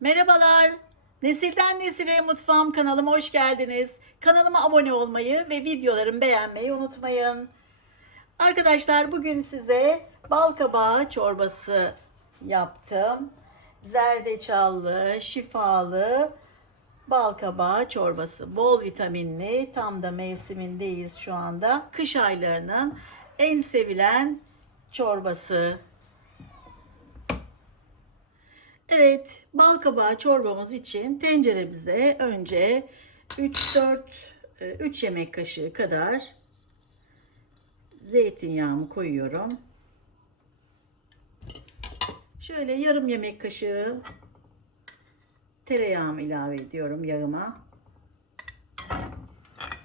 Merhabalar. Nesilden Nesile Mutfağım kanalıma hoş geldiniz. Kanalıma abone olmayı ve videolarımı beğenmeyi unutmayın. Arkadaşlar bugün size bal kabağı çorbası yaptım. Zerdeçallı, şifalı bal kabağı çorbası. Bol vitaminli, tam da mevsimindeyiz şu anda. Kış aylarının en sevilen çorbası. Evet, bal kabağı çorbamız için tenceremize önce 3-4 3 yemek kaşığı kadar zeytinyağımı koyuyorum. Şöyle yarım yemek kaşığı tereyağımı ilave ediyorum yağıma.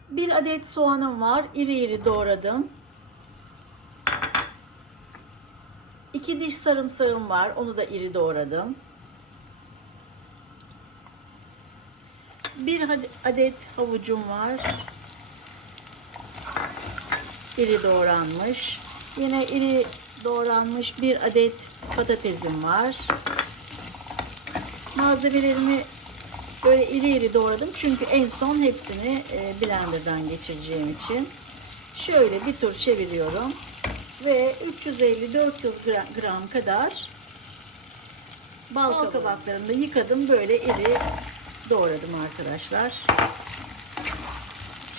Bir adet soğanım var. iri iri doğradım. İki diş sarımsağım var. Onu da iri doğradım. Bir adet havucum var. İri doğranmış. Yine iri doğranmış bir adet patatesim var. Malzemelerimi böyle iri iri doğradım. Çünkü en son hepsini e, blenderdan geçireceğim için. Şöyle bir tur çeviriyorum. Ve 350-400 gram kadar bal kabaklarını da yıkadım. Böyle iri doğradım arkadaşlar.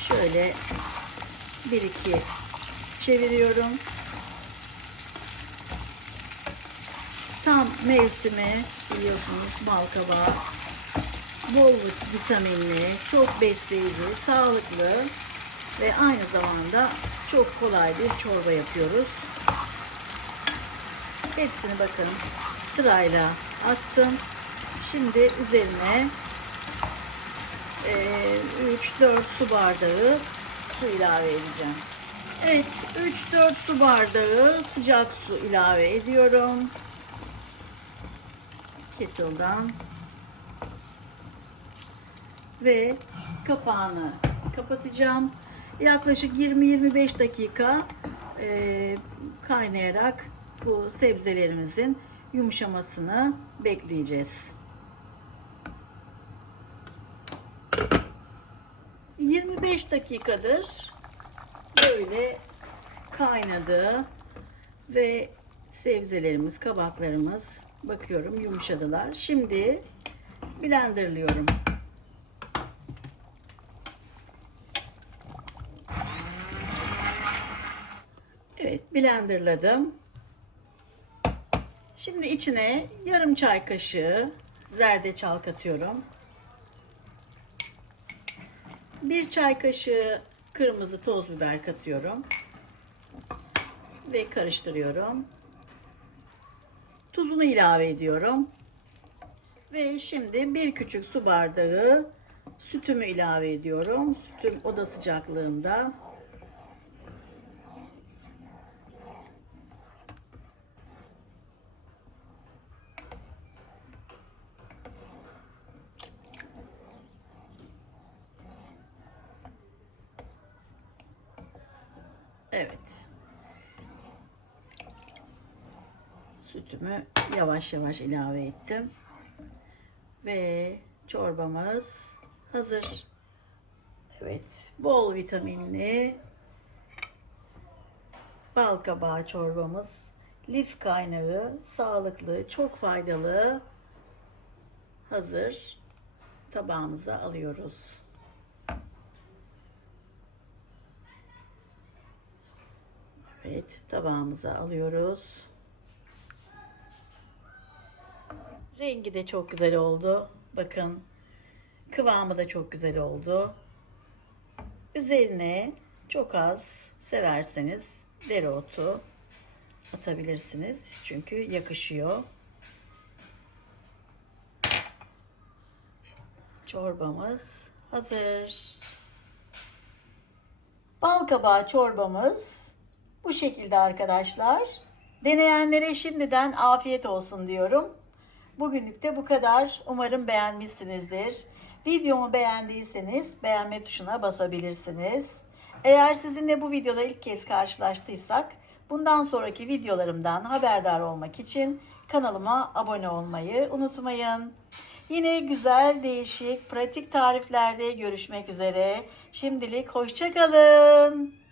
Şöyle bir iki çeviriyorum. Tam mevsimi biliyorsunuz bal kabağı. Bol vitaminli, çok besleyici, sağlıklı ve aynı zamanda çok kolay bir çorba yapıyoruz. Hepsini bakın sırayla attım. Şimdi üzerine 3-4 su bardağı su ilave edeceğim. Evet 3-4 su bardağı sıcak su ilave ediyorum. Kettle'dan ve kapağını kapatacağım. Yaklaşık 20-25 dakika e, kaynayarak bu sebzelerimizin yumuşamasını bekleyeceğiz. 25 dakikadır böyle kaynadı ve sebzelerimiz, kabaklarımız bakıyorum yumuşadılar. Şimdi blenderlıyorum. Evet, blenderladım. Şimdi içine yarım çay kaşığı zerdeçal katıyorum. Bir çay kaşığı kırmızı toz biber katıyorum. Ve karıştırıyorum. Tuzunu ilave ediyorum. Ve şimdi bir küçük su bardağı sütümü ilave ediyorum. Sütüm oda sıcaklığında. Evet. Sütümü yavaş yavaş ilave ettim. Ve çorbamız hazır. Evet. Bol vitaminli bal kabağı çorbamız. Lif kaynağı, sağlıklı, çok faydalı. Hazır. Tabağımıza alıyoruz. Evet, tabağımıza alıyoruz. Rengi de çok güzel oldu. Bakın. Kıvamı da çok güzel oldu. Üzerine çok az severseniz dereotu atabilirsiniz. Çünkü yakışıyor. Çorbamız hazır. Bal kabağı çorbamız bu şekilde arkadaşlar. Deneyenlere şimdiden afiyet olsun diyorum. Bugünlük de bu kadar. Umarım beğenmişsinizdir. Videomu beğendiyseniz beğenme tuşuna basabilirsiniz. Eğer sizinle bu videoda ilk kez karşılaştıysak bundan sonraki videolarımdan haberdar olmak için kanalıma abone olmayı unutmayın. Yine güzel, değişik, pratik tariflerde görüşmek üzere. Şimdilik hoşça kalın.